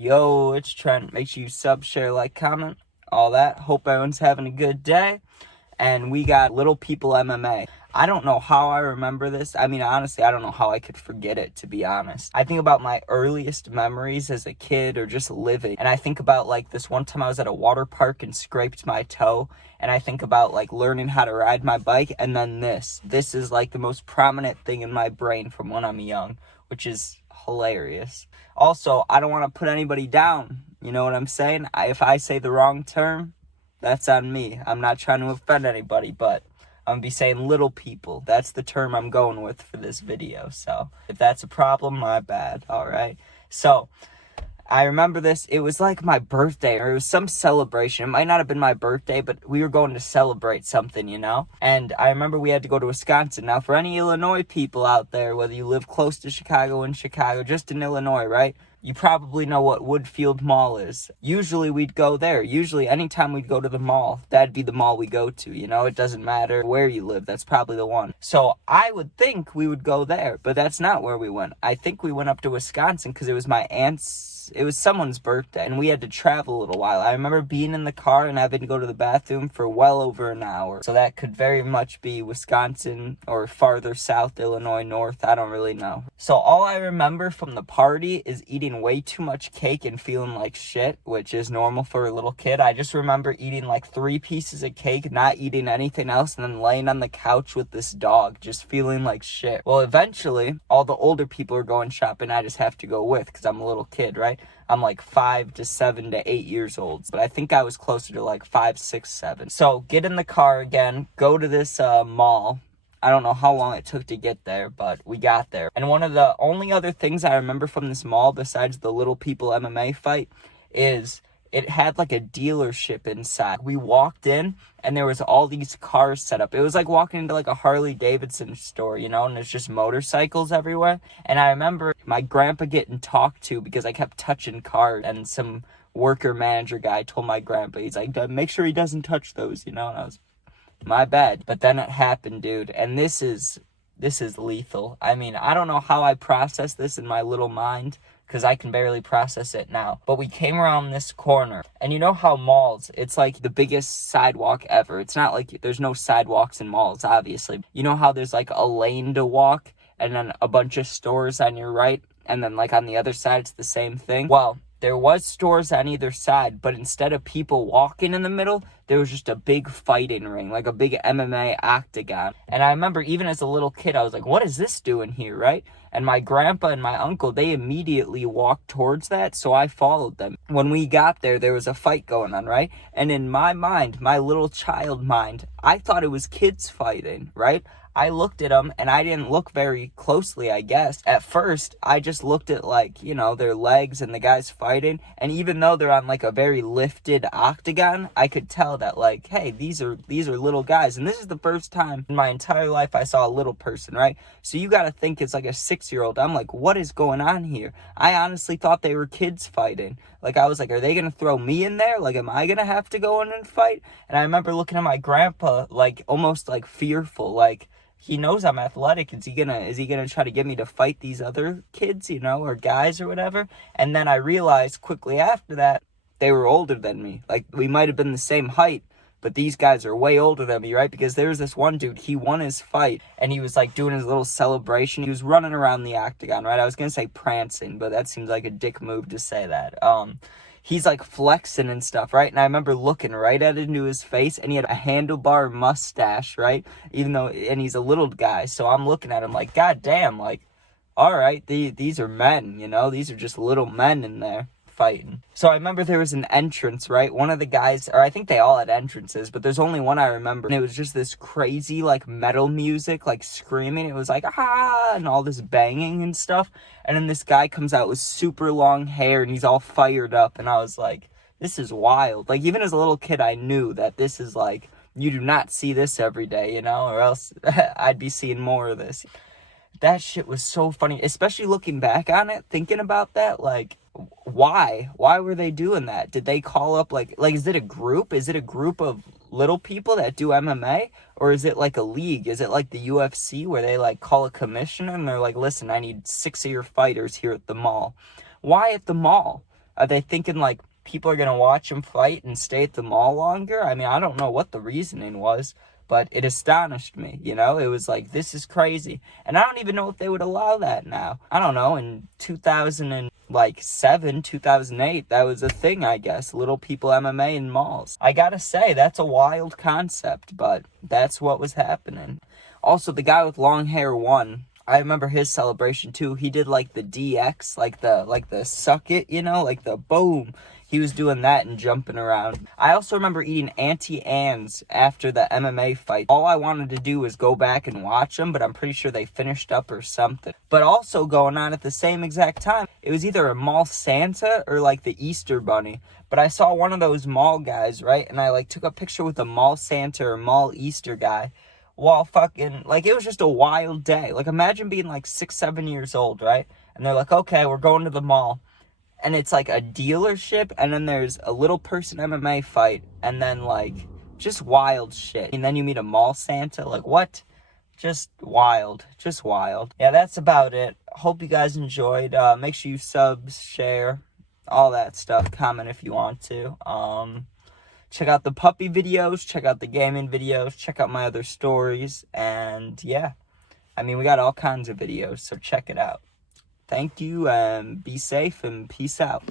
Yo, it's Trent. Make sure you sub, share, like, comment, all that. Hope everyone's having a good day. And we got Little People MMA. I don't know how I remember this. I mean, honestly, I don't know how I could forget it, to be honest. I think about my earliest memories as a kid or just living. And I think about, like, this one time I was at a water park and scraped my toe. And I think about, like, learning how to ride my bike. And then this. This is, like, the most prominent thing in my brain from when I'm young, which is hilarious. Also, I don't want to put anybody down. You know what I'm saying? If I say the wrong term, that's on me. I'm not trying to offend anybody, but I'm going to be saying little people. That's the term I'm going with for this video. So if that's a problem, my bad. All right. So I remember this. It was like my birthday, or it was some celebration. It might not have been my birthday, but we were going to celebrate something, you know? And I remember we had to go to Wisconsin. Now, for any Illinois people out there, whether you live close to Chicago, in Chicago, just in Illinois, right? You probably know what Woodfield Mall is. Usually we'd go there. Usually anytime we'd go to the mall, that'd be the mall we go to, you know? It doesn't matter where you live. That's probably the one. So I would think we would go there, but that's not where we went. I think we went up to Wisconsin because it was my aunt's, it was someone's birthday, and we had to travel a little while. I remember being in the car and having to go to the bathroom for well over an hour. So that could very much be Wisconsin or farther south, Illinois, north. I don't really know. So all I remember from the party is eating way too much cake and feeling like shit, which is normal for a little kid. I just remember eating like 3 pieces of cake, not eating anything else, and then laying on the couch with this dog, just feeling like shit. Well, eventually, all the older people are going shopping. I just have to go with because I'm a little kid, right? I'm like 5 to 7 to 8 years old, but I think I was closer to like 5, 6, 7. So get in the car again, go to this mall. I don't know how long it took to get there, but we got there. And one of the only other things I remember from this mall, besides the Little People MMA fight, is it had like a dealership inside. We walked in and there was all these cars set up. It was like walking into like a Harley Davidson store, you know, and there's just motorcycles everywhere. And I remember my grandpa getting talked to because I kept touching cars, and some worker manager guy told my grandpa, he's like, make sure he doesn't touch those, you know, and I was, my bad. But then it happened, dude, and this is lethal. I mean, I don't know how I process this in my little mind, because I can barely process it now. But we came around this corner, and you know how malls, it's like the biggest sidewalk ever. It's not like there's no sidewalks in malls, obviously. You know how there's like a lane to walk, and then a bunch of stores on your right, and then like on the other side, it's the same thing? Well, there was stores on either side, but instead of people walking in the middle, there was just a big fighting ring, like a big MMA octagon. And I remember even as a little kid, I was like, what is this doing here, right? And my grandpa and my uncle, they immediately walked towards that, so I followed them. When we got there, there was a fight going on, right? And in my mind, my little child mind, I thought it was kids fighting, right? I looked at them, and I didn't look very closely, I guess. At first, I just looked at, like, you know, their legs and the guys fighting. And even though they're on, like, a very lifted octagon, I could tell that, like, hey, these are little guys. And this is the first time in my entire life I saw a little person, right? So you got to think it's like a 6-year-old. I'm like, what is going on here? I honestly thought they were kids fighting. Like, I was like, are they going to throw me in there? Like, am I going to have to go in and fight? And I remember looking at my grandpa, like, almost, like, fearful, like, he knows I'm athletic. Is he gonna try to get me to fight these other kids, you know, or guys or whatever? And then I realized quickly after that, they were older than me. Like, we might have been the same height, but these guys are way older than me, right? Because there was this one dude, he won his fight, and he was, like, doing his little celebration. He was running around the octagon, right? I was gonna say prancing, but that seems like a dick move to say that. He's like flexing and stuff, right? And I remember looking right at into his face, and he had a handlebar mustache, right? And he's a little guy, so I'm looking at him like, God damn, like, all right, these are men, you know? These are just little men in there fighting. So I remember there was an entrance, right? One of the guys, or I think they all had entrances, but there's only one I remember. And it was just this crazy, like, metal music, like, screaming. It was like, ah, and all this banging and stuff. And then this guy comes out with super long hair, and he's all fired up. And I was like, this is wild. Like, even as a little kid, I knew that this is, like, you do not see this every day, you know? Or else I'd be seeing more of this. That shit was so funny, especially looking back on it, thinking about that, like, why were they doing that? Did they call up, like is it a group of little people that do MMA, or is it like a league? Is it like the UFC where they like call a commissioner and they're like, listen, I need 6 of your fighters here at the mall? Why at the mall? Are they thinking, like, people are going to watch him fight and stay at the mall longer? I mean, I don't know what the reasoning was, but it astonished me, you know? It was like, this is crazy. And I don't even know if they would allow that now. I don't know, in 2007, 2008, that was a thing, I guess. Little people MMA in malls. I gotta say, that's a wild concept, but that's what was happening. Also, the guy with long hair won. I remember his celebration too. He did like the DX, like the suck it, you know, like the boom. He was doing that and jumping around. I also remember eating Auntie Anne's after the MMA fight. All I wanted to do was go back and watch them, but I'm pretty sure they finished up or something. But also going on at the same exact time, it was either a mall Santa or like the Easter Bunny. But I saw one of those mall guys, right? And I like took a picture with a mall Santa or mall Easter guy. While fucking, like, it was just a wild day. Like, imagine being like 6, 7 years old, right? And they're like, okay, we're going to the mall. And it's like a dealership, and then there's a little person MMA fight, and then like just wild shit. And then you meet a mall Santa, like what? Just wild, just wild. Yeah, that's about it. Hope you guys enjoyed. Make sure you sub, share, all that stuff. Comment if you want to. Check out the puppy videos, check out the gaming videos, check out my other stories, and yeah. I mean, we got all kinds of videos, so check it out. Thank you, and be safe, and peace out.